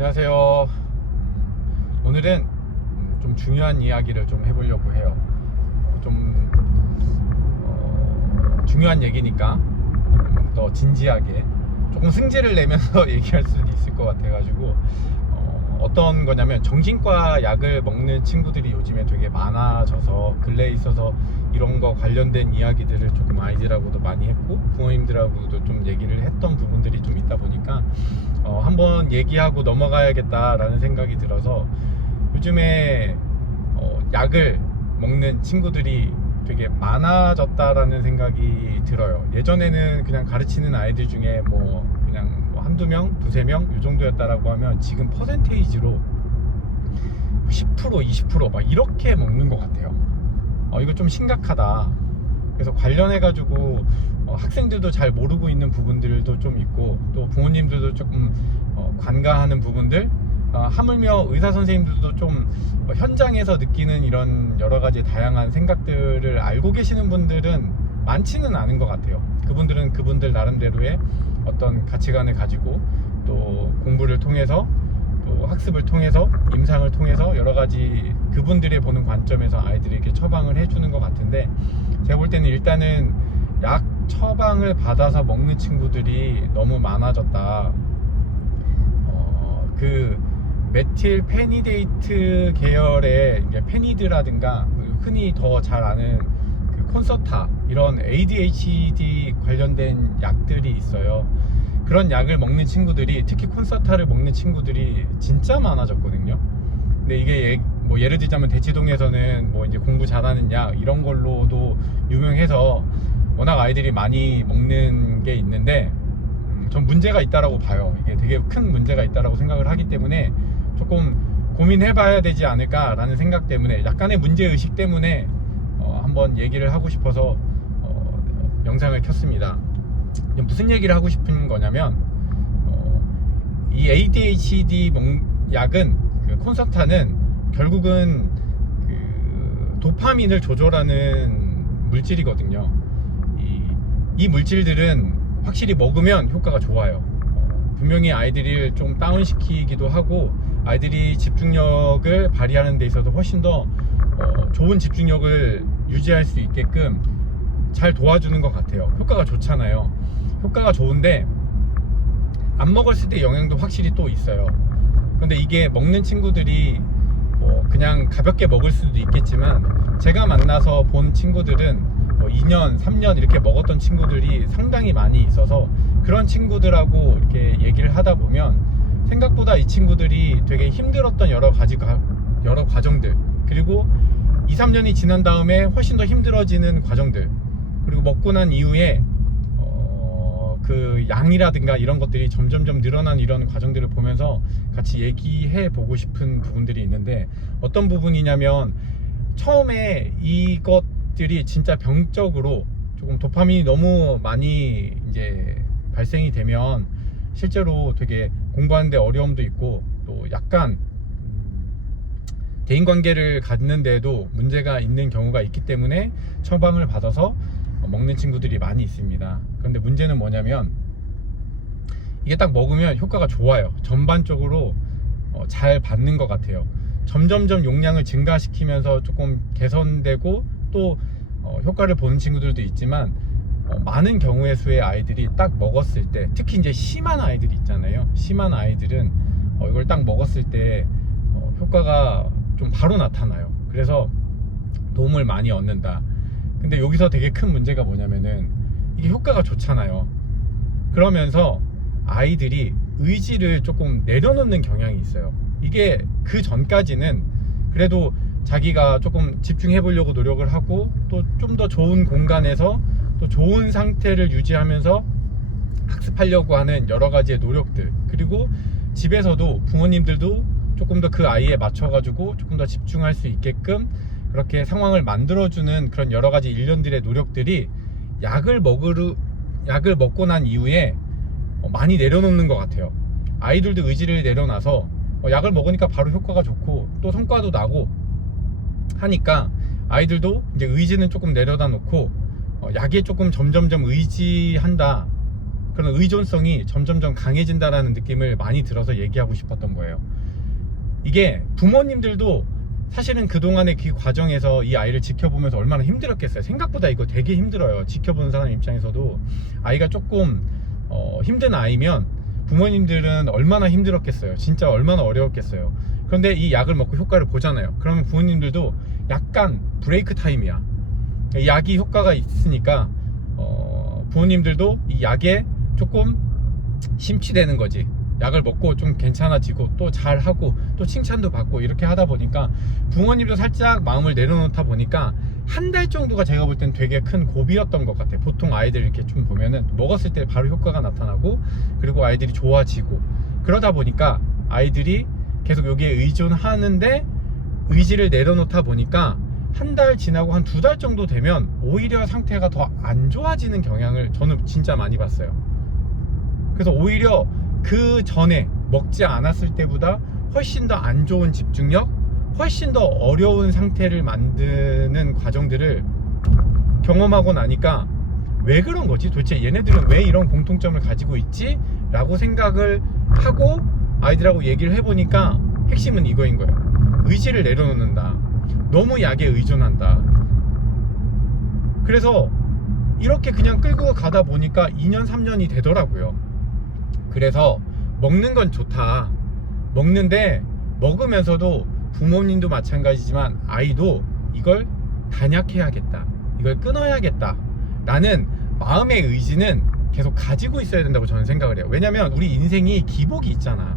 안녕하세요. 오늘은 좀 중요한 이야기를 좀 해보려고 해요. 좀 중요한 얘기니까 더 진지하게 조금 승질을 내면서 얘기할 수도 있을 것 같아가지고 어떤 거냐면, 정신과 약을 먹는 친구들이 요즘에 되게 많아져서 근래에 있어서 이런 거 관련된 이야기들을 조금 아이들하고도 많이 했고 부모님들하고도 좀 얘기를 했던 부분들이 좀 있다 보니까 한번 얘기하고 넘어가야겠다라는 생각이 들어서, 요즘에 약을 먹는 친구들이 되게 많아졌다라는 생각이 들어요. 예전에는 그냥 가르치는 아이들 중에 그냥 한두 명, 두세 명 이 정도였다라고 하면, 지금 퍼센테이지로 10%, 20% 이렇게 먹는 것 같아요. 이거 좀 심각하다. 그래서 관련해가지고 학생들도 잘 모르고 있는 부분들도 좀 있고, 또 부모님들도 조금 관가하는 부분들, 하물며 의사 선생님들도 좀 현장에서 느끼는 이런 여러 가지 다양한 생각들을 알고 계시는 분들은 많지는 않은 것 같아요. 그분들은 그분들 나름대로의 어떤 가치관을 가지고, 또 공부를 통해서, 또 학습을 통해서, 임상을 통해서 여러 가지 그분들의 보는 관점에서 아이들에게 처방을 해주는 것 같은데, 제가 볼 때는 일단은 약 처방을 받아서 먹는 친구들이 너무 많아졌다. 그 메틸 페니데이트 계열의 이제 페니드라든가, 흔히 더 잘 아는 그 콘서타, 이런 ADHD 관련된 약들이 있어요. 그런 약을 먹는 친구들이, 특히 콘서타를 먹는 친구들이 진짜 많아졌거든요. 근데 이게 예를 들자면 대치동에서는 이제 공부 잘하는 약 이런 걸로도 유명해서 워낙 아이들이 많이 먹는 게 있는데, 전 문제가 있다라고 봐요. 이게 되게 큰 문제가 있다라고 생각을 하기 때문에 조금 고민해 봐야 되지 않을까라는 생각 때문에, 약간의 문제의식 때문에 한번 얘기를 하고 싶어서 영상을 켰습니다. 무슨 얘기를 하고 싶은 거냐면, 이 ADHD 약은, 그 콘서타는 결국은 그 도파민을 조절하는 물질이거든요. 이 물질들은 확실히 먹으면 효과가 좋아요. 분명히 아이들을 좀 다운시키기도 하고, 아이들이 집중력을 발휘하는 데 있어서 훨씬 더 좋은 집중력을 유지할 수 있게끔 잘 도와주는 것 같아요. 효과가 좋잖아요. 효과가 좋은데 안 먹었을 때 영향도 확실히 또 있어요. 근데 이게 먹는 친구들이 그냥 가볍게 먹을 수도 있겠지만, 제가 만나서 본 친구들은 2년, 3년 이렇게 먹었던 친구들이 상당히 많이 있어서, 그런 친구들하고 이렇게 얘기를 하다 보면 생각보다 이 친구들이 되게 힘들었던 여러 과정들, 그리고 2, 3년이 지난 다음에 훨씬 더 힘들어지는 과정들, 그리고 먹고 난 이후에 그 양이라든가 이런 것들이 점점점 늘어난 이런 과정들을 보면서 같이 얘기해 보고 싶은 부분들이 있는데, 어떤 부분이냐면, 처음에 이것들이 진짜 병적으로 조금 도파민이 너무 많이 이제 발생이 되면 실제로 되게 공부하는데 어려움도 있고, 또 약간 대인관계를 갖는데도 문제가 있는 경우가 있기 때문에 처방을 받아서 먹는 친구들이 많이 있습니다. 그런데 문제는 뭐냐면, 이게 딱 먹으면 효과가 좋아요. 전반적으로 잘 받는 것 같아요. 점점점 용량을 증가시키면서 조금 개선되고, 또 효과를 보는 친구들도 있지만, 많은 경우의 수의 아이들이 딱 먹었을 때, 특히 이제 심한 아이들이 있잖아요. 심한 아이들은 이걸 딱 먹었을 때 효과가 좀 바로 나타나요. 그래서 도움을 많이 얻는다. 근데 여기서 되게 큰 문제가 뭐냐면은, 이게 효과가 좋잖아요. 그러면서 아이들이 의지를 조금 내려놓는 경향이 있어요. 이게 그 전까지는 그래도 자기가 조금 집중해 보려고 노력을 하고, 또 좀 더 좋은 공간에서 또 좋은 상태를 유지하면서 학습하려고 하는 여러 가지의 노력들, 그리고 집에서도 부모님들도 조금 더 그 아이에 맞춰가지고 조금 더 집중할 수 있게끔 그렇게 상황을 만들어주는 그런 여러 가지 일련들의 노력들이 약을 먹고 난 이후에 많이 내려놓는 것 같아요. 아이들도 의지를 내려놔서 약을 먹으니까 바로 효과가 좋고, 또 성과도 나고 하니까 아이들도 이제 의지는 조금 내려다 놓고 약에 조금 점점점 의지한다. 그런 의존성이 점점점 강해진다라는 느낌을 많이 들어서 얘기하고 싶었던 거예요. 이게 부모님들도 사실은 그동안의 그 과정에서 이 아이를 지켜보면서 얼마나 힘들었겠어요. 생각보다 이거 되게 힘들어요. 지켜보는 사람 입장에서도 아이가 조금 힘든 아이면 부모님들은 얼마나 힘들었겠어요. 진짜 얼마나 어려웠겠어요. 그런데 이 약을 먹고 효과를 보잖아요. 그러면 부모님들도 약간 브레이크 타임이야. 약이 효과가 있으니까 부모님들도 이 약에 조금 심취되는 거지. 약을 먹고 좀 괜찮아지고 또 잘하고 또 칭찬도 받고 이렇게 하다 보니까 부모님도 살짝 마음을 내려놓다 보니까 한 달 정도가 제가 볼 땐 되게 큰 고비였던 것 같아요. 보통 아이들 이렇게 좀 보면은 먹었을 때 바로 효과가 나타나고 그리고 아이들이 좋아지고 그러다 보니까 아이들이 계속 여기에 의존하는데 의지를 내려놓다 보니까 한 달 지나고 한 2달 정도 되면 오히려 상태가 더 안 좋아지는 경향을 저는 진짜 많이 봤어요. 그래서 오히려 그 전에 먹지 않았을 때보다 훨씬 더 안 좋은 집중력, 훨씬 더 어려운 상태를 만드는 과정들을 경험하고 나니까 왜 그런 거지? 도대체 얘네들은 왜 이런 공통점을 가지고 있지? 라고 생각을 하고 아이들하고 얘기를 해보니까 핵심은 이거인 거예요. 의지를 내려놓는다. 너무 약에 의존한다. 그래서 이렇게 그냥 끌고 가다 보니까 2년, 3년이 되더라고요. 그래서 먹는 건 좋다. 먹는데 먹으면서도 부모님도 마찬가지지만 아이도 이걸 단약해야겠다. 이걸 끊어야겠다. 라는 마음의 의지는 계속 가지고 있어야 된다고 저는 생각을 해요. 왜냐면 우리 인생이 기복이 있잖아.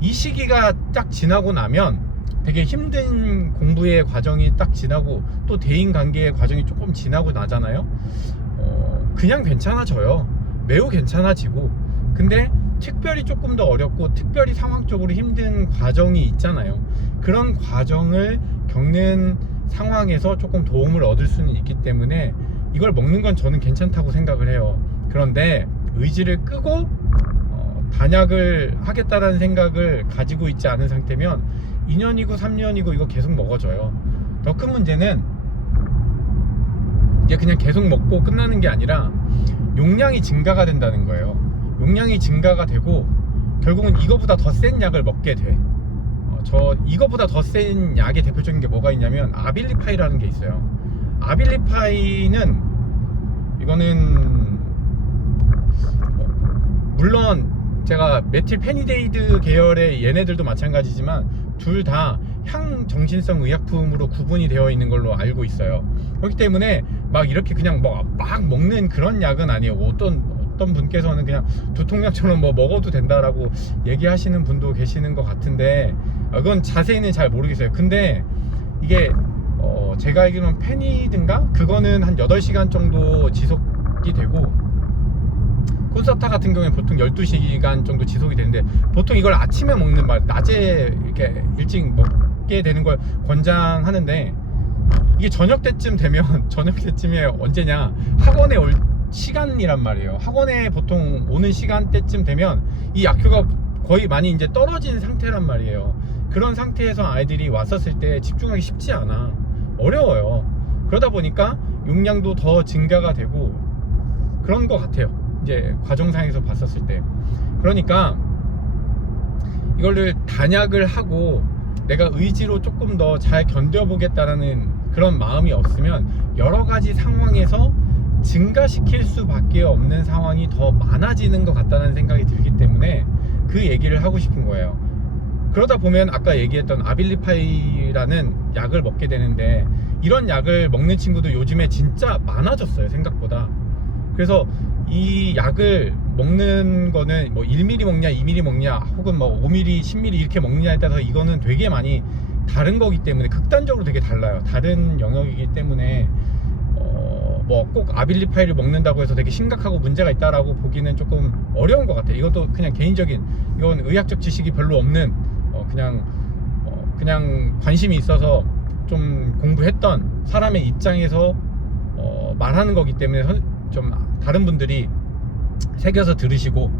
이 시기가 딱 지나고 나면 되게 힘든 공부의 과정이 딱 지나고 또 대인관계의 과정이 조금 지나고 나잖아요. 그냥 괜찮아져요. 매우 괜찮아지고. 근데 특별히 조금 더 어렵고 특별히 상황적으로 힘든 과정이 있잖아요. 그런 과정을 겪는 상황에서 조금 도움을 얻을 수는 있기 때문에 이걸 먹는 건 저는 괜찮다고 생각을 해요. 그런데 의지를 끄고 단약을 하겠다라는 생각을 가지고 있지 않은 상태면 2년이고 3년이고 이거 계속 먹어줘요. 더 큰 문제는 이게 그냥 계속 먹고 끝나는 게 아니라 용량이 증가가 된다는 거예요. 용량이 증가가 되고 결국은 이거보다 더 센 약을 먹게 돼. 이거보다 더 센 약의 대표적인 게 뭐가 있냐면 아빌리파이라는 게 있어요. 아빌리파이는 이거는 물론 제가 메틸페니데이드 계열의 얘네들도 마찬가지지만 둘 다 향정신성 의약품으로 구분이 되어 있는 걸로 알고 있어요. 그렇기 때문에 막 이렇게 그냥 막 먹는 그런 약은 아니에요. 어떤 분께서는 그냥 두통약처럼 먹어도 된다라고 얘기하시는 분도 계시는 것 같은데 그건 자세히는 잘 모르겠어요. 근데 이게 제가 알기로는 페니든가 그거는 한 8시간 정도 지속이 되고 콘서타 같은 경우에는 보통 12시간 정도 지속이 되는데 보통 이걸 아침에 먹는 말 낮에 이렇게 일찍 먹게 되는 걸 권장하는데 이게 저녁 때쯤 되면 저녁 때쯤에 언제냐 학원에 올 시간이란 말이에요. 학원에 보통 오는 시간대쯤 되면 이 약효가 거의 많이 이제 떨어진 상태란 말이에요. 그런 상태에서 아이들이 왔었을 때 집중하기 쉽지 않아. 어려워요. 그러다 보니까 용량도 더 증가가 되고 그런 것 같아요. 이제 과정상에서 봤었을 때. 그러니까 이거를 단약을 하고 내가 의지로 조금 더 잘 견뎌보겠다라는 그런 마음이 없으면 여러 가지 상황에서 증가시킬 수밖에 없는 상황이 더 많아지는 것 같다는 생각이 들기 때문에 그 얘기를 하고 싶은 거예요. 그러다 보면 아까 얘기했던 아빌리파이라는 약을 먹게 되는데 이런 약을 먹는 친구도 요즘에 진짜 많아졌어요. 생각보다. 그래서 이 약을 먹는 거는 뭐 1ml 먹냐 2ml 먹냐 혹은 뭐 5ml 10ml 이렇게 먹느냐에 따라서 이거는 되게 많이 다른 거기 때문에 극단적으로 되게 달라요. 다른 영역이기 때문에 뭐 꼭 아빌리파이를 먹는다고 해서 되게 심각하고 문제가 있다라고 보기는 조금 어려운 것 같아요. 이것도 그냥 개인적인, 이건 의학적 지식이 별로 없는 그냥 관심이 있어서 좀 공부했던 사람의 입장에서 말하는 거기 때문에 좀 다른 분들이 새겨서 들으시고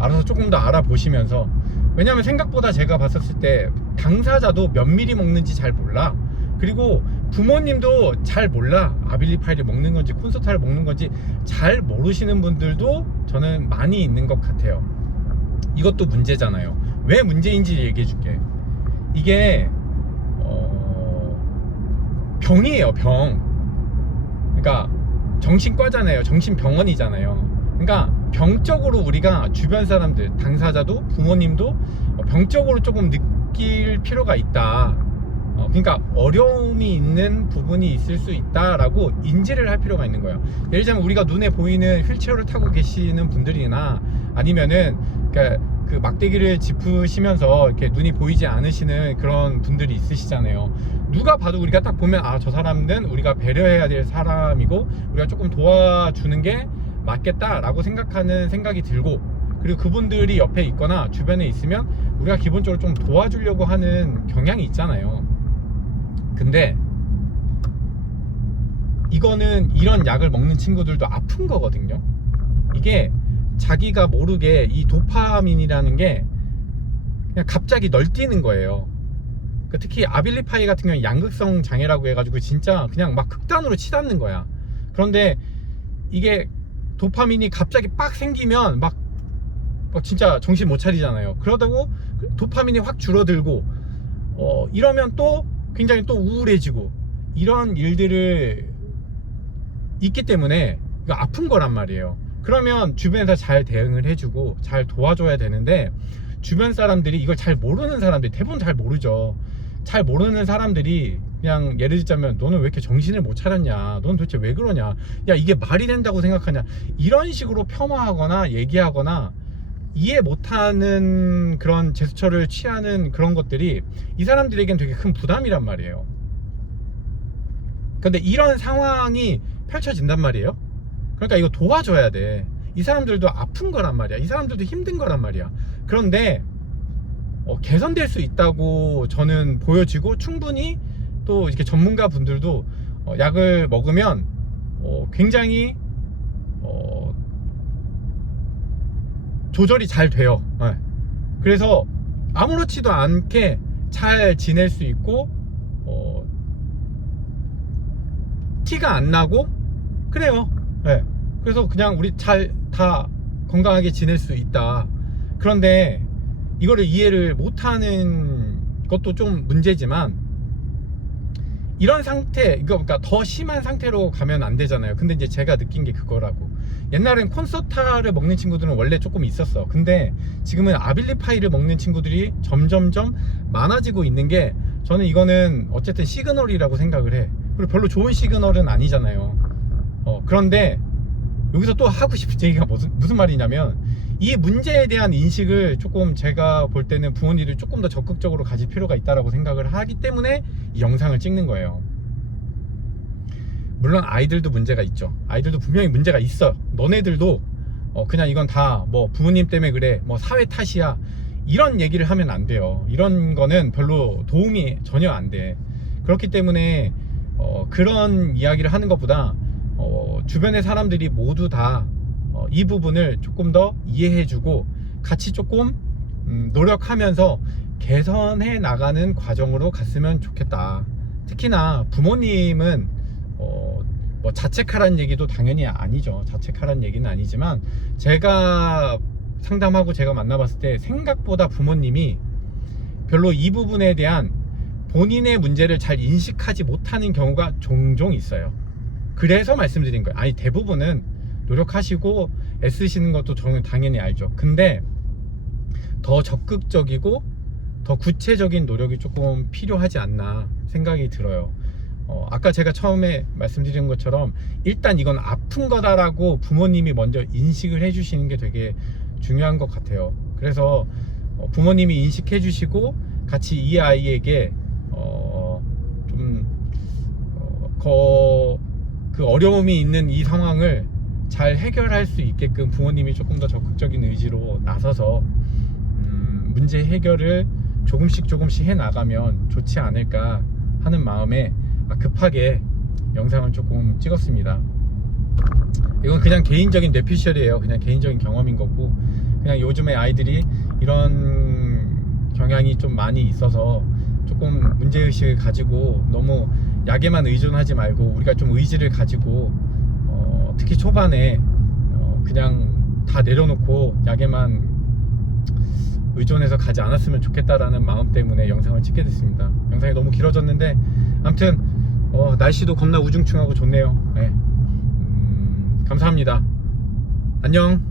알아서 조금 더 알아보시면서, 왜냐면 생각보다 제가 봤었을 때 당사자도 몇 미리 먹는지 잘 몰라. 그리고 부모님도 잘 몰라. 아빌리파이를 먹는 건지 콘서타를 먹는 건지 잘 모르시는 분들도 저는 많이 있는 것 같아요. 이것도 문제잖아요. 왜 문제인지 얘기해 줄게. 이게 병이에요, 병. 그러니까 정신과잖아요. 정신병원이잖아요. 그러니까 병적으로 우리가 주변 사람들, 당사자도 부모님도 병적으로 조금 느낄 필요가 있다. 그러니까 어려움이 있는 부분이 있을 수 있다라고 인지를 할 필요가 있는 거예요. 예를 들자면 우리가 눈에 보이는 휠체어를 타고 계시는 분들이나 아니면은 그러니까 그 막대기를 짚으시면서 이렇게 눈이 보이지 않으시는 그런 분들이 있으시잖아요. 누가 봐도 우리가 딱 보면 아, 저 사람은 우리가 배려해야 될 사람이고 우리가 조금 도와주는 게 맞겠다라고 생각하는 생각이 들고, 그리고 그분들이 옆에 있거나 주변에 있으면 우리가 기본적으로 좀 도와주려고 하는 경향이 있잖아요. 근데 이거는 이런 약을 먹는 친구들도 아픈 거거든요. 이게 자기가 모르게 이 도파민이라는 게 그냥 갑자기 널뛰는 거예요. 특히 아빌리파이 같은 경우는 양극성 장애라고 해가지고 진짜 그냥 막 극단으로 치닫는 거야. 그런데 이게 도파민이 갑자기 빡 생기면 막 진짜 정신 못 차리잖아요. 그러다고 도파민이 확 줄어들고 이러면 또 굉장히 또 우울해지고 이런 일들을 있기 때문에 이거 아픈 거란 말이에요. 그러면 주변에서 잘 대응을 해주고 잘 도와줘야 되는데, 주변 사람들이 이걸 잘 모르는 사람들이 대부분 잘 모르죠. 잘 모르는 사람들이 그냥 예를 들자면 너는 왜 이렇게 정신을 못 차렸냐, 너는 도대체 왜 그러냐, 야 이게 말이 된다고 생각하냐, 이런 식으로 폄하하거나 얘기하거나 이해 못하는 그런 제스처를 취하는 그런 것들이 이 사람들에겐 되게 큰 부담이란 말이에요. 근데 이런 상황이 펼쳐진단 말이에요. 그러니까 이거 도와줘야 돼. 이 사람들도 아픈 거란 말이야. 이 사람들도 힘든 거란 말이야. 그런데 개선될 수 있다고 저는 보여지고, 충분히 또 이렇게 전문가 분들도 약을 먹으면 굉장히 조절이 잘 돼요. 네. 그래서 아무렇지도 않게 잘 지낼 수 있고 티가 안 나고 그래요. 네. 그래서 그냥 우리 잘 다 건강하게 지낼 수 있다. 그런데 이거를 이해를 못하는 것도 좀 문제지만, 이런 상태, 그러니까 더 심한 상태로 가면 안 되잖아요. 근데 이제 제가 느낀 게 그거라고. 옛날엔 콘서타를 먹는 친구들은 원래 조금 있었어. 근데 지금은 아빌리파이를 먹는 친구들이 점점점 많아지고 있는 게, 저는 이거는 어쨌든 시그널이라고 생각을 해. 그리고 별로 좋은 시그널은 아니잖아요. 그런데 여기서 또 하고 싶은 얘기가 무슨 말이냐면, 이 문제에 대한 인식을 조금 제가 볼 때는 부모님들이 조금 더 적극적으로 가질 필요가 있다고 생각을 하기 때문에 이 영상을 찍는 거예요. 물론 아이들도 문제가 있죠. 아이들도 분명히 문제가 있어. 너네들도 그냥 이건 다 뭐 부모님 때문에 그래, 뭐 사회 탓이야, 이런 얘기를 하면 안 돼요. 이런 거는 별로 도움이 전혀 안 돼. 그렇기 때문에 그런 이야기를 하는 것보다 주변의 사람들이 모두 다 이 부분을 조금 더 이해해주고 같이 조금 노력하면서 개선해 나가는 과정으로 갔으면 좋겠다. 특히나 부모님은 뭐 자책하라는 얘기도 당연히 아니죠. 자책하라는 얘기는 아니지만, 제가 상담하고 제가 만나봤을 때 생각보다 부모님이 별로 이 부분에 대한 본인의 문제를 잘 인식하지 못하는 경우가 종종 있어요. 그래서 말씀드린 거예요. 아니, 대부분은 노력하시고 애쓰시는 것도 저는 당연히 알죠. 근데 더 적극적이고 더 구체적인 노력이 조금 필요하지 않나 생각이 들어요. 아까 제가 처음에 말씀드린 것처럼 일단 이건 아픈 거다라고 부모님이 먼저 인식을 해주시는 게 되게 중요한 것 같아요. 그래서 부모님이 인식해 주시고 같이 이 아이에게 그 어려움이 있는 이 상황을 잘 해결할 수 있게끔 부모님이 조금 더 적극적인 의지로 나서서 문제 해결을 조금씩 해 나가면 좋지 않을까 하는 마음에 급하게 영상을 조금 찍었습니다. 이건 그냥 개인적인 뇌피셜이에요. 그냥 개인적인 경험인 거고, 그냥 요즘에 아이들이 이런 경향이 좀 많이 있어서 조금 문제의식을 가지고 너무 약에만 의존하지 말고 우리가 좀 의지를 가지고 특히 초반에 그냥 다 내려놓고 약에만 의존해서 가지 않았으면 좋겠다라는 마음 때문에 영상을 찍게 됐습니다. 영상이 너무 길어졌는데 아무튼 날씨도 겁나 우중충하고 좋네요. 네. 감사합니다. 안녕.